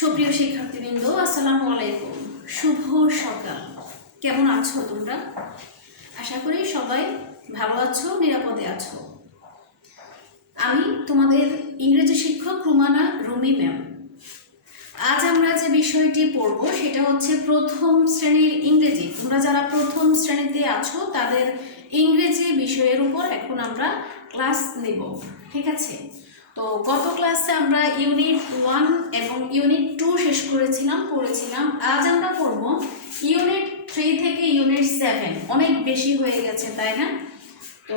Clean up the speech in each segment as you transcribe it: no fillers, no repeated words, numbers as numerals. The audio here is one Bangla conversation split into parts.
সুপ্রিয় শিক্ষার্থীবৃন্দ, আসসালামু আলাইকুম। শুভ সকাল। কেমন আছো তোমরা? আশা করি সবাই ভালো আছো, নিরাপদে আছো। আমি তোমাদের ইংরেজি শিক্ষক রুমি ম্যাম। আজ আমরা যে বিষয়টি পড়ব সেটা হচ্ছে প্রথম শ্রেণীর ইংরেজি। তোমরা যারা প্রথম শ্রেণীতে আছো তাদের ইংরেজি বিষয়ের উপর এখন আমরা ক্লাস নেব, ঠিক আছে? তো গত ক্লাসে আমরা ইউনিট 1 এবং ইউনিট 2 শেষ পড়েছিলাম। আজ আমরা পড়ব ইউনিট 3 থেকে ইউনিট 7। অনেক বেশি হয়ে গেছে, তাই না? তো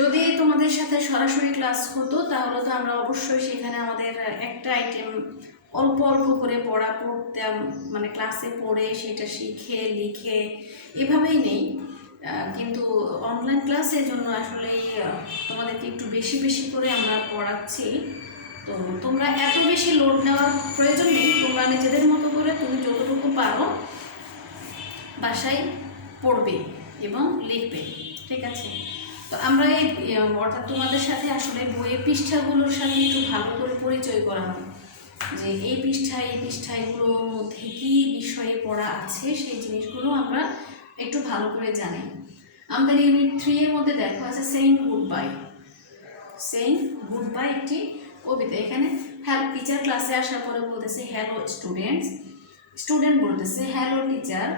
যদি তোমাদের সাথে সরাসরি ক্লাস হতো তাহলে তো আমরা অবশ্যই সেখানে আমাদের একটা আইটেম অল্প অল্প করে পড়তাম, মানে ক্লাসে পড়ে সেটা শিখে লিখে এভাবেই নেই। কিন্তু অনলাইন ক্লাসের জন্য আসলেই তোমাদেরকে একটু বেশি বেশি করে আমরা পড়াচ্ছি। তো তোমরা এত বেশি লোড নেওয়ার প্রয়োজন নেই। তোমরা নিজেদের মতো করে তুমি যতটুকু পারো বাসায় পড়বে এবং লিখবে, ঠিক আছে? তো আমরা এই অর্থাৎ তোমাদের সাথে আসলে বইয়ের পৃষ্ঠাগুলোর সাথে একটু ভালো করে পরিচয় করাবো, যে এই পৃষ্ঠাগুলোর মধ্যে কী বিষয়ে পড়া আছে সেই জিনিসগুলো আমরা একটু ভালো করে জানি। আমাদের ইউনিট 3 এর মধ্যে দেখো আছে সেইং গুড বাই একটি কবিতা। এখানে টিচার ক্লাসে আসার পরে বলতেছে হ্যালো স্টুডেন্ট বলতেছে হ্যালো টিচার।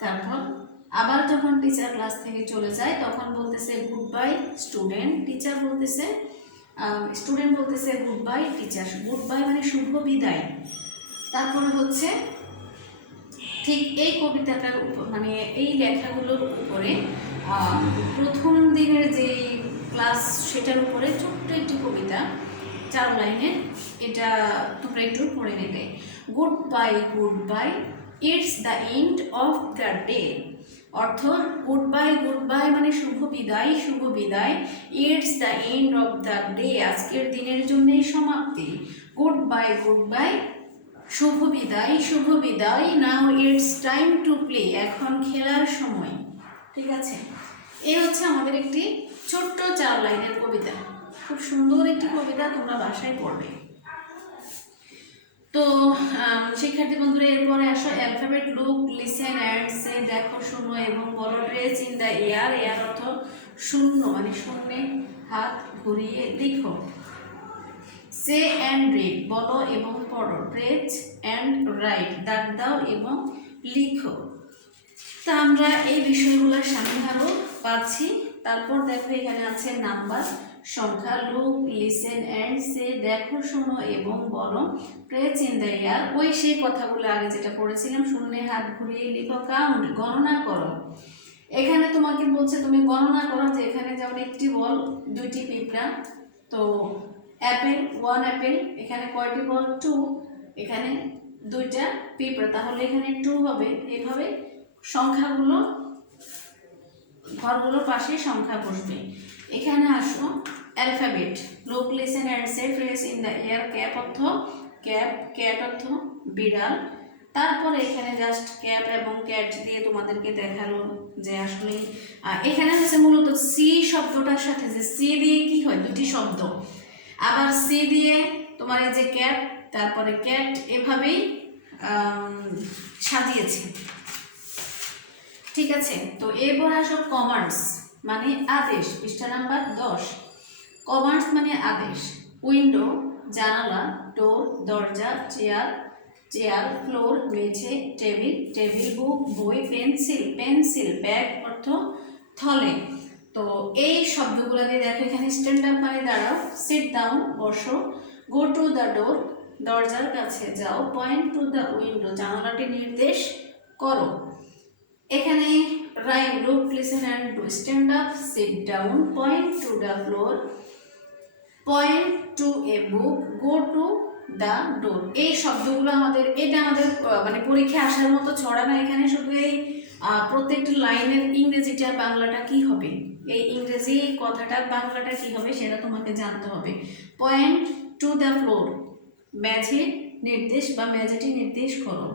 তারপর আবার যখন টিচার ক্লাস থেকে চলে যায় তখন বলতেছে গুড বাই স্টুডেন্ট। স্টুডেন্ট বলতেছে good bye teacher. Good bye মানে শুভ বিদায়। তারপরে হচ্ছে ঠিক এই কবিতাটার উপর, মানে এই লেখাগুলোর উপরে প্রথম দিনের যে ক্লাস সেটার উপরে ছোট্ট একটি কবিতা 4 লাইনের, এটা তোমরা একটু পড়ে নেবে। Goodbye it's the end of the day. অর্থ গুড বাই মানে শুভ বিদায় it's the end of the day, আজকের দিনের জন্যই সমাপ্তি। গুড বাই শুভ বিদায় now it's time to play, এখন খেলার সময়, ঠিক আছে? এই হচ্ছে আমাদের একটি ছোট্ট 4 লাইনের কবিতা। খুব সুন্দর একটি কবিতা, তোমরা বাসায় পড়বে। তো শিক্ষার্থী বন্ধুরা, এরপরে আসো অ্যালফাবেট লুক লিসেন অ্যান্ড সে, দেখো শোনো এবং বলো। ড্রেস ইন দ্য এয়ার অর্থ শূন্য, মানে শূন্যে হাত ঘুরিয়ে লিখো। সে অ্যান্ড রিড, বলো এবং পড়ো। ড্রেস অ্যান্ড রাইট, দাগ দাও এবং লিখো। তা আমরা এই বিষয়গুলোর সামনে আরও পাচ্ছি। তারপর দেখো এখানে আছে নাম্বার, সংখ্যা। লুক লিসেন অ্যান্ড সে, দেখো শোনো এবং বলো। প্রেস ইন দ্য এয়ার, ওই সেই কথাগুলো আগে যেটা পড়েছিলাম, শূন্যে হাত ঘুরিয়ে লিখো। কাউন্ট, গণনা করো। এখানে তোমাকে বলছে তুমি গণনা করো, যে এখানে যেমন একটি বল, 2টি পিঁপড়া। তো অ্যাপেল, 1 অ্যাপেল, এখানে কয়টি বল? 2, এখানে 2টা পিঁপড়া, তাহলে এখানে 2 হবে। এভাবে সংখ্যাগুলো ঘরগুলোর পাশে সংখ্যা বসবে। এখানে আসো alphabet. Look listen and say, press in the air, cap অর্থ ক্যাট অর্থ বিড়াল। তারপরে এখানে জাস্ট ক্যাপ এবং ক্যাট দিয়ে তোমাদেরকে দেখালো যে আসলে এখানে হচ্ছে মূলত সি শব্দটার সাথে, যে সি দিয়ে কি হয়, 2টি শব্দ। আবার সি দিয়ে তোমার এই যে ক্যাপ, তারপরে ক্যাট, এভাবেই সাজিয়েছে, ঠিক আছে? তো এরপর আসো কমার্স মানে আদেশ, পৃষ্ঠা নাম্বার 10। কমার্স মানে আদেশ। উইন্ডো জানালা, ডোর দরজা, চেয়ার ফ্লোর মেঝে, টেবিল বুক বই, পেন্সিল ব্যাগ অর্থ থলে। তো এই শব্দগুলো দিয়ে দেখো এখানে স্ট্যান্ড আপ মানে দাঁড়াও, সিট ডাউন বসো, গো টু দ্য ডোর দরজার কাছে যাও, পয়েন্ট টু দ্য উইন্ডো জানালাটি নির্দেশ করো। এখানে rhyme, look listen and do, stand up, sit down, point to the floor, point to a book, go to the door. এই শব্দগুলো এটা আমাদের মানে পরীক্ষায় আসার মতো ছড়া না। এখানে শুধু এই প্রত্যেকটি লাইনের ইংরেজিটা বাংলাটা কি হবে, এই ইংরেজি কথাটার বাংলাটা কি হবে সেটা তোমাকে জানতে হবে। পয়েন্ট টু দ্য ফ্লোর, মেঝে নির্দেশ বা মেঝেটি নির্দেশ করো।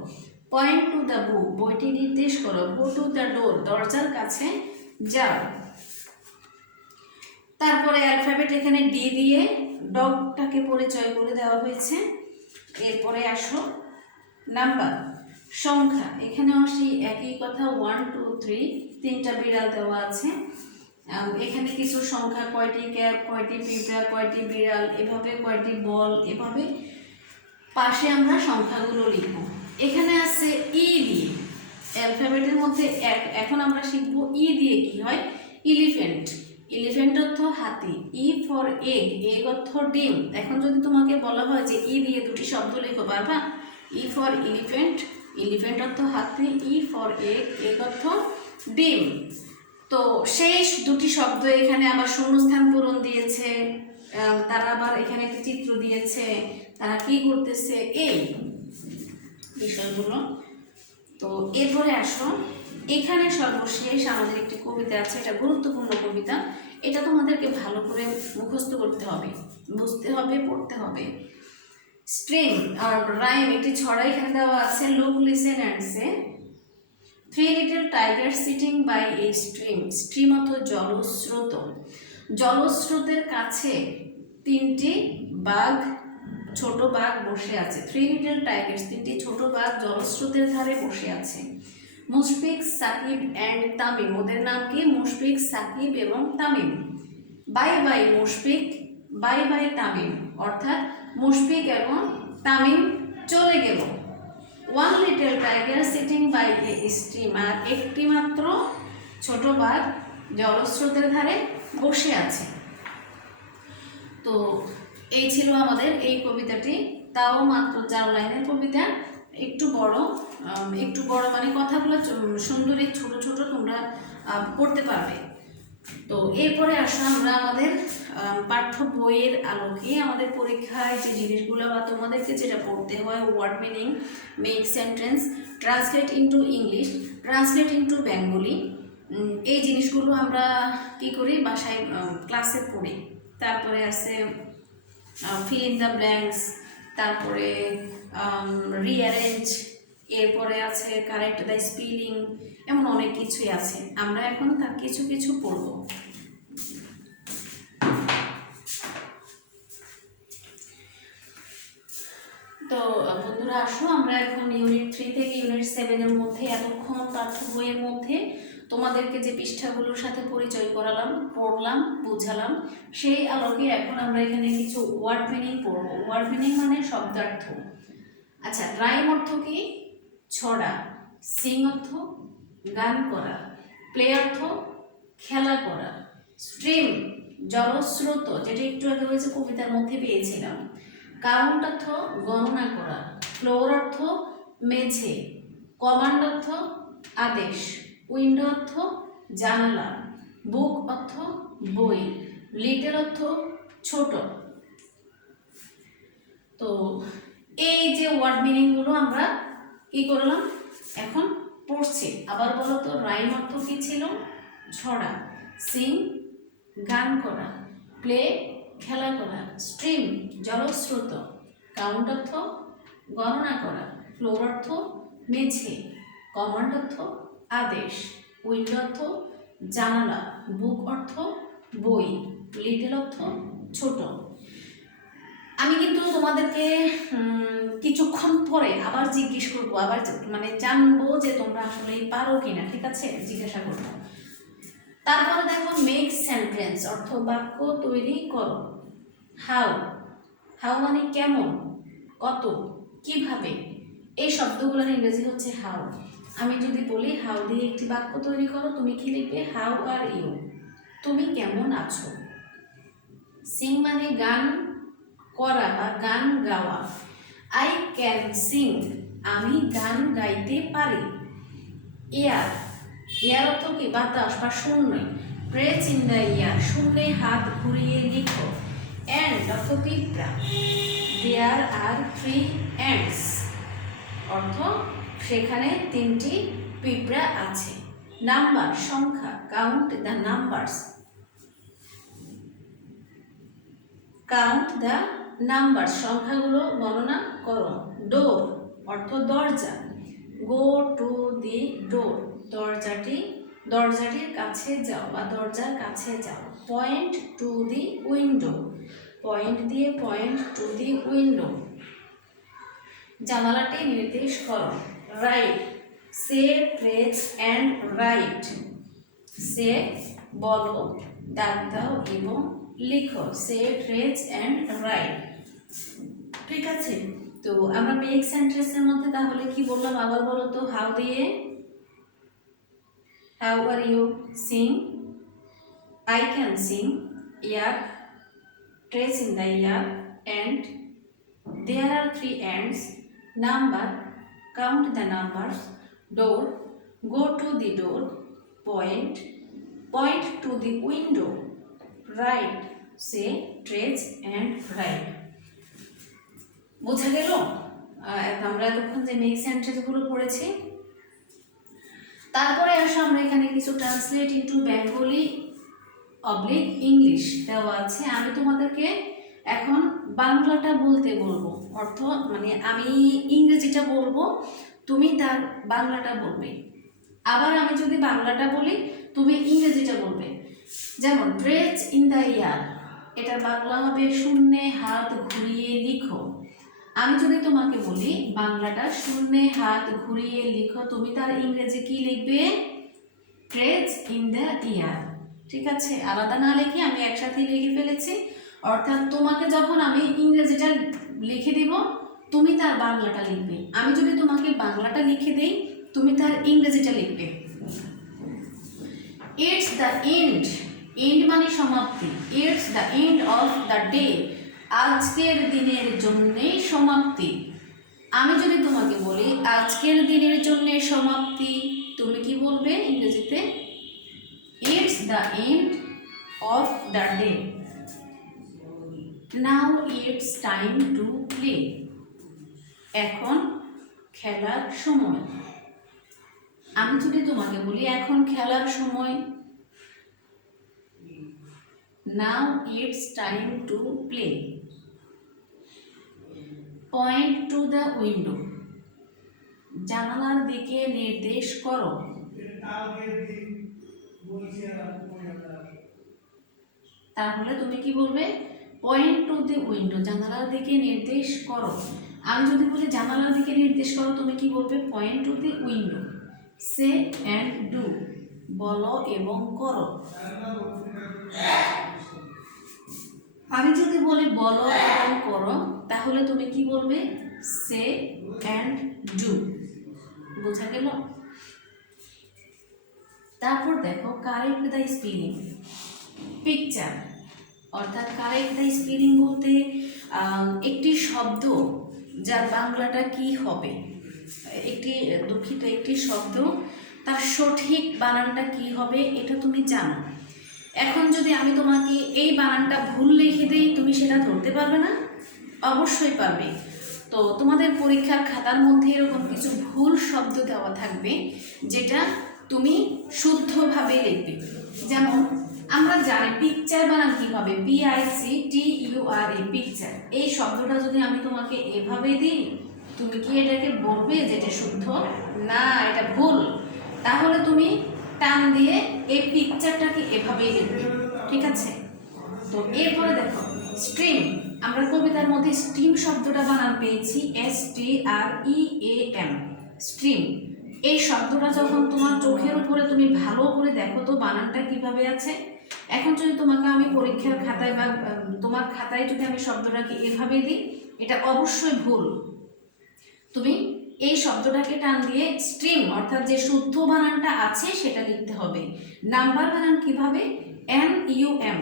পয়েন্ট টু দ্য বুক, বইটি নির্দেশ করো। গো টু দ্য ডোর, দরজার কাছে যাও। তারপরে অ্যালফাবেট এখানে ডি দিয়ে ডগটাকে পরিচয় করে দেওয়া হয়েছে। এরপরে আসো নাম্বার সংখ্যা, এখানেও সেই একই কথা 1 2 3 তিনটা বিড়াল দেওয়া আছে। এখানে কিছু সংখ্যা কয়টি ক্যাপ, কয়টি পিঁপড়া, কয়টি বিড়াল, এভাবে কয়টি বল, এভাবে পাশে আমরা সংখ্যাগুলো লিখব। এখানে আছে ই দিয়ে, অ্যালফাবেটের মধ্যে এখন আমরা শিখব ই দিয়ে কি হয়। এলিফ্যান্ট, এলিফ্যান্ট অর্থ হাতি। ই ফর এগ, এগ অর্থ ডিম। এখন যদি তোমাকে বলা হয় যে ই দিয়ে দুটি শব্দ লেখো, পারবা? ই ফর এলিফ্যান্ট, এলিফ্যান্ট অর্থ হাতি। ই ফর এগ, এগ অর্থ ডিম। তো সেই দুটি শব্দ এখানে আবার শূন্যস্থান পূরণ দিয়েছে, তারা আবার এখানে একটা চিত্র দিয়েছে, তারা কি করতেছে, এই বিষয়গুলো। তো এরপরে আসো, এখানে সর্বশেষ আমাদের একটি কবিতা আছে, এটা গুরুত্বপূর্ণ কবিতা। এটা তোমাদেরকে ভালো করে মুখস্থ করতে হবে, বুঝতে হবে, পড়তে হবে। স্ট্রিম আর রাইম, একটি ছড়া এখানে দেওয়া আছে। Look, listen and say. 3 little tigers sitting by a stream. Stream অর্থ জলস্রোত। জলস্রোতের কাছে তিনটি বাঘ, ছোট বাঘ বসে আছে। 3 little tigers, তিনটি ছোট বাঘ জলস্রোতের ধারে বসে আছে। মুশফিক, সাকিব অ্যান্ড তামিম, ওদের নাম কি? মুশফিক, সাকিব এবং Tamim. Bye bye Mushfiq, bye bye Tamim, অর্থাৎ মুশফিক এবং তামিম চলে গেল। 1 little tiger sitting by a stream, আর একটি মাত্র ছোট বাঘ জলস্রোতের ধারে বসে আছে। তো এই ছিল আমাদের এই কবিতাটি, তাও মাত্র 4 লাইনের কবিতা। একটু বড় মানে কথাগুলো সুন্দরী, ছোট ছোট তোমরা পড়তে পারবে। তো এরপরে আসলে আমরা আমাদের পাঠ্য বইয়ের আলোকে আমাদের পরীক্ষায় যে জিনিসগুলো বা তোমাদেরকে যেটা পড়তে হয়, word meaning, make sentence, translate into English, translate into Bengali, এই জিনিসগুলো আমরা কি করি বাসায় ক্লাসে পড়ি। তারপরে আছে ফিল ইন দ্য ব্ল্যাঙ্কস, তারপরে রিঅ্যারেঞ্জ, এরপরে আছে কারেক্ট দ্য স্পেলিং, এমন অনেক কিছুই আছে। আমরা এখন তার কিছু কিছু পড়ব। তো বন্ধুরা আসো, আমরা এখন ইউনিট 3 থেকে ইউনিট 7 এর মধ্যে এতক্ষণ পাঠ্য বইয়ের মধ্যে তোমাদেরকে যে পৃষ্ঠাগুলোর সাথে পরিচয় করালাম, পড়লাম, বুঝালাম, সেই আলোকে এখন আমরা এখানে কিছু ওয়ার্ড মিনিং পড়ব। ওয়ার্ড মিনিং মানে শব্দার্থ। আচ্ছা, রাইম অর্থ কি? ছড়া। সিং অর্থ গান করা। প্লে অর্থ খেলা করা। স্ট্রিম জলস্রোত, যেটা একটু আগে হয়েছে কবিতার মধ্যে পেয়েছিলাম। কাউন্ট অর্থ গণনা করা। ফ্লোর অর্থ মেঝে। কমান্ড অর্থ আদেশ। উইন্ডো অর্থ জানালা। বুক অর্থ বই। লিটল অর্থ ছোট। তো এই যে ওয়ার্ড মিনিংগুলো আমরা কি করলাম, এখন পড়ছি। আবার বলো তো, রাইম অর্থ কি ছিল? ছড়া। সিং গান করা। প্লে খেলা করা। স্ট্রিম জলস্রোত। কাউন্ট অর্থ গণনা করা। ফ্লোর অর্থ মেঝে। কমান্ড অর্থ আদেশ। উইন্ডো অর্থ জানালা। বুক অর্থ বই। লিটল অর্থ ছোট। আমি কিন্তু তোমাদেরকে কিছুক্ষণ পরে আবার জিজ্ঞেস করবো, আবার মানে জানবো যে তোমরা আসলে পারো কিনা, ঠিক আছে? জিজ্ঞাসা করবো। তারপরে দেখো মেক সেন্টেন্স, অর্থ বাক্য তৈরি করো। হাউ, হাউ মানে কেমন, কত, কিভাবে, এই শব্দগুলোর ইংরেজি হচ্ছে হাউ। আমি যদি বলি হাউ দিয়ে একটি বাক্য তৈরি করো, তুমি কি লিখবে? হাউ আর ইউ, তুমি কেমন আছো। সিং মানে গান করা বা গান গাওয়া। আই ক্যান সিং, আমি গান গাইতে পারি। এয়ার, এয়ার অর্থ কি? বাতাস বা শূন্য। প্রেস ইন দ্য এয়ার, শূন্যে হাত ঘুরিয়ে লিখো। অ্যান্ড অর্থ পিঁপড়া। দেয়ার আর 3 ants, অর্থ সেখানে 3টি পিঁপড়া আছে। নাম্বার সংখ্যা, count the numbers, count the number সংখ্যাগুলো গণনা করো। ডোর অর্থ দরজা। গো টু দি ডোর, দরজাটির কাছে যাও বা দরজার কাছে যাও। Point to the window, point দিয়ে পয়েন্ট টু দি উইন্ডো। জানালাটি নির্দেশ করো। Write, say, trace and write. Say বলো, ডাক দাও এবং লিখো। Say, trace and write. ঠিক আছে, তো আমরা মেক সেন্টেন্সের মধ্যে তাহলে কি বললাম আবার বলো তো। হাউ দিয়ে, how are you, sing, I can sing, yard, trace in the yard, and there are 3 ants, number, count the numbers, door, go to the door, point, point to the window, write, say, trace and write. বোঝা গেল? আমরা এতক্ষণ যে মেক সেন্টেন্সগুলো পড়েছি, তারপরে আসো আমরা এখানে কিছু translate into Bengali oblique English দেওয়া আছে। আমি তোমাদেরকে এখন বাংলাটা বলতে বলবো, অর্থ মানে আমি ইংরেজিটা বলবো, তুমি তার বাংলাটা বলবে। আবার আমি যদি বাংলাটা বলি, তুমি ইংরেজিটা বলবে। যেমন ট্রেস ইন দ্য ইয়ার, এটার বাংলা হবে শূন্যে হাত ঘুরিয়ে লিখো। আমি যদি তোমাকে বলি বাংলাটা শূন্যে হাত ঘুরিয়ে লিখো, তুমি তার ইংরেজি কি লিখবে? Trace in the year. ঠিক আছে, আলাদা না লিখে আমি একসাথে লিখে ফেলেছি। অর্থাৎ তোমাকে যখন আমি ইংরেজিটা লিখে দিব, তুমি তার বাংলাটা লিখবে। আমি যদি তোমাকে বাংলাটা লিখে দেই, তুমি তার ইংরেজিটা লিখবে। ইটস দ্য এন্ড, এন্ড মানে সমাপ্তি। It's the end of the day, আজকের দিনের জন্যে সমাপ্তি। আমি যদি তোমাকে বলি আজকের দিনের জন্যে সমাপ্তি, তুমি কি বলবে ইংরেজিতে? It's the end of the day. Now it's time to play. এখন খেলার সময়। আমি যদি তোমাকে বলি এখন খেলার সময়, Now it's time to play. Point to the window. জানালার দিকে নির্দেশ করো। তাহলে তুমি কি বলবে? পয়েন্ট টু দি উইন্ডো, জানালার দিকে নির্দেশ করো। আমি যদি বলি জানালার দিকে নির্দেশ করো, তুমি কি বলবে? Point to the window. Say and do, বলো এবং করো। আমি যদি বলি বলো এবং করো, তাহলে তুমি কি বলবে? Say and do. বোঝা গেল? তারপর দেখো কারেক্ট দ্য স্পেলিং। পিকচার অর্থাৎ কারেক্ট দ্য স্পেলিং বলতে একটি শব্দ যার বাংলাটা কি হবে, একটি শব্দ তার সঠিক বানানটা কি হবে এটা তুমি জানো। এখন যদি আমি তোমাকে এই বানানটা ভুল লিখে দিই, তুমি সেটা ধরতে পারবে না? অবশ্যই পারবে। তো তোমাদের পরীক্ষার খাতার মধ্যে এরকম কিছু ভুল শব্দ দেওয়া থাকবে, যেটা তুমি শুদ্ধভাবে লিখবে। যেমন আমরা জানি পিকচার বানান কিভাবে, PICTURE, পিকচার। এই শব্দটা যদি আমি তোমাকে এভাবে দিই, তুমি কি এটাকে বলবে যে এটা শুদ্ধ? না, এটা ভুল। তাহলে তুমি টান দিয়ে এই পিকচারটাকে এভাবেই লিখবে। ঠিক আছে, তো এরপরে দেখো স্ট্রিম। আমরা কবিতার মধ্যে স্ট্রিম শব্দটা বানান পেয়েছি, STREAM, স্ট্রিম। এই শব্দটা যখন তোমার চোখের উপরে তুমি ভালো করে দেখো তো বানানটা কিভাবে আছে। এখন যদি তোমাকে আমি পরীক্ষার খাতায় বা তোমার খাতায় যদি আমি শব্দটাকে এভাবে দিই, এটা অবশ্যই ভুল। তুমি এই শব্দটাকে টান দিয়ে স্ট্রিম অর্থাৎ যে শুদ্ধ বানানটা আছে সেটা লিখতে হবে। নাম্বার বানান কিভাবে? NUM।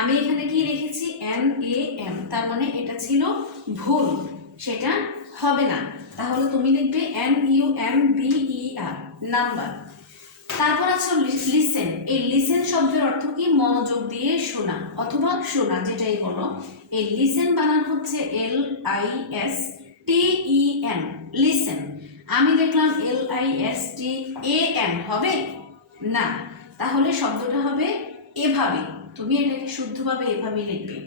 আমি এখানে কি লিখেছি? NAM, তার মানে এটা ছিল ভুল, সেটা হবে না। তাহলে তুমি লিখবে NUMBER, নাম্বার। তারপর আছে লিসেন। এই লিসেন শব্দের অর্থ কি? মনোযোগ দিয়ে শোনা অথবা শোনা, যেটাই বলো। এই লিসেন বানান হচ্ছে LISTEN, লিসেন। আমি দেখলাম LISTAN, হবে না। তাহলে শব্দটা হবে এভাবে, তুমি এটাকে শুদ্ধভাবে এভাবে লিখবে।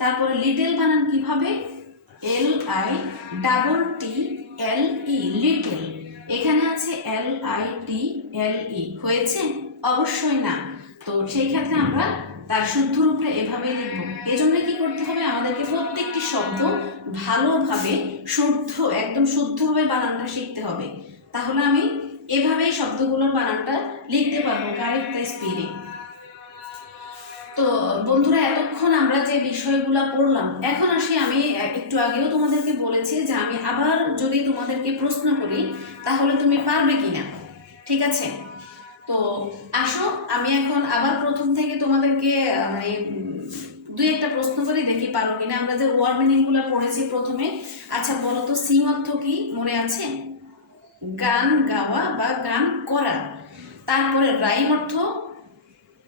তারপরে লিটল বানান কিভাবে? LITTLE, little. এখানে আছে LITLE, হয়েছে? অবশ্যই না। তো সেই ক্ষেত্রে আমরা তার শুদ্ধ রূপটা এভাবেই লিখব। এজন্য কি করতে হবে, আমাদেরকে প্রত্যেকটি শব্দ ভালোভাবে একদম শুদ্ধভাবে বানানটা শিখতে হবে। তাহলে আমি এভাবেই শব্দগুলোর বানানটা লিখতে পারবো কারেক্ট স্পিডে। তো বন্ধুরা, এতক্ষণ আমরা যে বিষয়গুলো পড়লাম, এখন আসি আমি একটু আগেও তোমাদেরকে বলেছি যে আমি আবার যদি তোমাদেরকে প্রশ্ন করি তাহলে তুমি পারবে কিনা, ঠিক আছে? তো আসো আমি এখন আবার প্রথম থেকে তোমাদেরকে মানে দুই একটা প্রশ্ন করি, দেখি পারো কিনা। আমরা যে ওয়ার্ড মিনিংগুলো পড়েছি প্রথমে, আচ্ছা বলো তো সিং অর্থ কি মনে আছে? গান গাওয়া বা গান করা। তারপরে রাইম অর্থ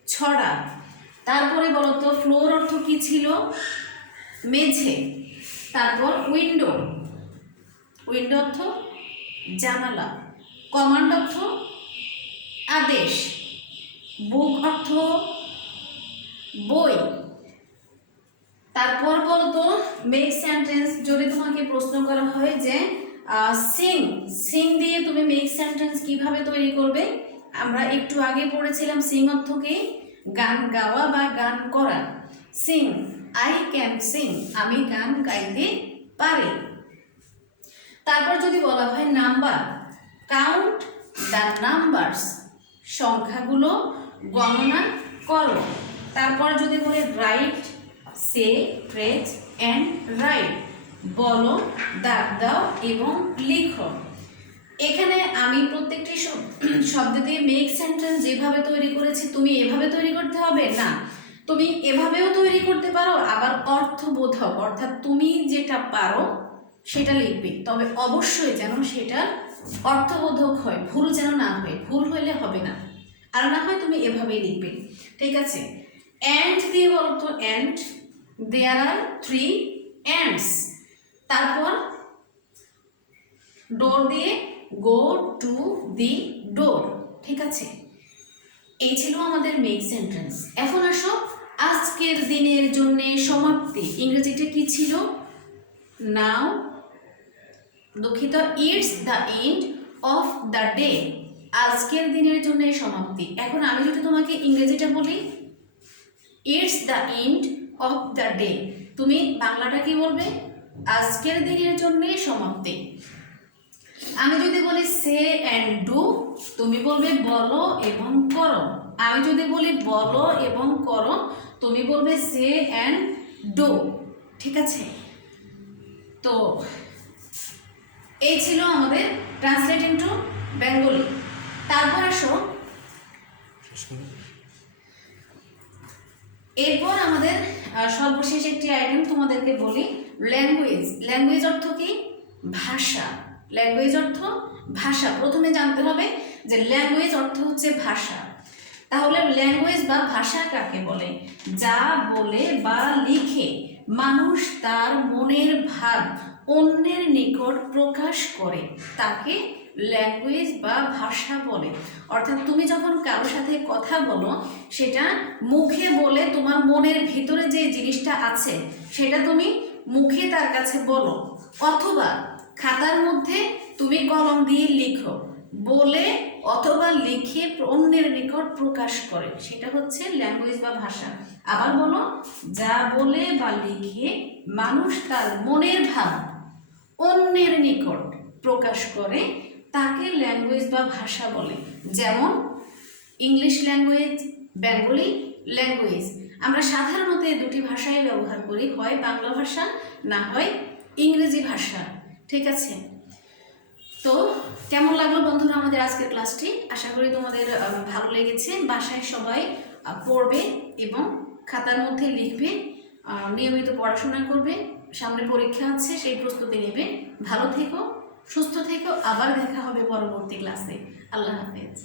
ছড়া। তারপরে বলো তো ফ্লোর অর্থ কি ছিল? মেঝে। তারপর উইন্ডো অর্থ জানালা। কমান্ড অর্থ আদেশ। বুক অর্থ বই। তারপর বলতো মেক সেন্টেন্স, যদি তোমাকে প্রশ্ন করা হয় যে সিং দিয়ে তুমি মেক সেন্টেন্স কিভাবে তৈরি করবে, আমরা একটু আগে পড়েছিলাম সিং অর্থ কি? গান গাওয়া বা গান করা। সিং, আই ক্যান সিং, আমি গান গাইতে পারি। তারপর যদি বলা হয় নাম্বার, কাউন্ট দ্য নাম্বারস, সংখ্যাগুলো গণনা করো। তারপর যদি বলে right, say, phrase and right, বলো, দাগ দাও এবং লিখো। এখানে আমি প্রত্যেকটি শব্দ দিয়ে মেক সেন্টেন্স যেভাবে তৈরি করেছি তুমি এভাবে তৈরি করতে হবে না, তুমি এভাবেও তৈরি করতে পারো, আবার অর্থবোধক অর্থাৎ তুমি যেটা পারো সেটা লিখবে, তবে অবশ্যই যেন সেটা অর্থবোধক হয়, ভুল যেন না হয়, ভুল হইলে হবে না। আর না হয় তুমি এভাবেই লিখবে, ঠিক আছে? অ্যান্ড দিয়ে বলতো অ্যান্ড, দেয়ার আর 3 অ্যান্ডস। তারপর ডোর দিয়ে গো টু দি ডোর, ঠিক আছে? এই ছিল আমাদের মেক সেন্টেন্স। এখন আসো আজকের দিনের জন্য সমাপ্তি, ইংরেজিতে কি ছিল? নাও, দুঃখিত, it's the end of the day, আজকের দিনের জন্য সমাপ্তি। এখন আমি যদি তোমাকে ইংরেজিটা বলি it's the end of the day, তুমি বাংলাটা কি বলবে? আজকের দিনের জন্য সমাপ্তি। আমি যদি বলি সে অ্যান্ড ডু, তুমি বলবে বলো এবং করো। আমি যদি বলি বলো এবং করো, তুমি বলবে সে অ্যান্ড ডু, ঠিক আছে? তো এই ছিল আমাদের ট্রান্সলেট ইনটু বেঙ্গলি। তারপর আসো, এরপর আমাদের সর্বশেষ একটি আইটেম তোমাদেরকে বলি, ল্যাঙ্গুয়েজ। ল্যাঙ্গুয়েজ অর্থ কি? ভাষা। ল্যাঙ্গুয়েজ অর্থ ভাষা। প্রথমে জানতে হবে যে ল্যাঙ্গুয়েজ অর্থ হচ্ছে ভাষা। তাহলে ল্যাঙ্গুয়েজ বা ভাষা কাকে বলে? যা বলে বা লিখে মানুষ তার মনের ভাব অন্যের নিকট প্রকাশ করে তাকে ল্যাঙ্গুয়েজ বা ভাষা বলে। অর্থাৎ তুমি যখন কারোর সাথে কথা বলো, সেটা মুখে বলে তোমার মনের ভিতরে যে জিনিসটা আছে সেটা তুমি মুখে তার কাছে বলো, অথবা খাতার মধ্যে তুমি কলম দিয়ে লিখো, বলে অথবা লিখে অন্যের নিকট প্রকাশ করে, সেটা হচ্ছে ল্যাঙ্গুয়েজ বা ভাষা। আবার বলো, যা বলে বা লিখে মানুষ তার মনের ভাব অন্যের নিকট প্রকাশ করে তাকে ল্যাঙ্গুয়েজ বা ভাষা বলে। যেমন ইংলিশ ল্যাঙ্গুয়েজ, বেঙ্গলি ল্যাঙ্গুয়েজ। আমরা সাধারণত এই দুটি ভাষাই ব্যবহার করি, হয় বাংলা ভাষা না হয় ইংরেজি ভাষা, ঠিক আছে? তো কেমন লাগলো বন্ধুরা আমাদের আজকের ক্লাসটি? আশা করি তোমাদের ভালো লেগেছে। বাসায় সবাই পড়বে এবং খাতার মধ্যে লিখবে, নিয়মিত পড়াশোনা করবে, সামনে পরীক্ষা আছে সেই প্রস্তুতি নেবে। ভালো থেকো, সুস্থ থেকো, আবার দেখা হবে পরবর্তী ক্লাসে। আল্লাহ হাফেজ।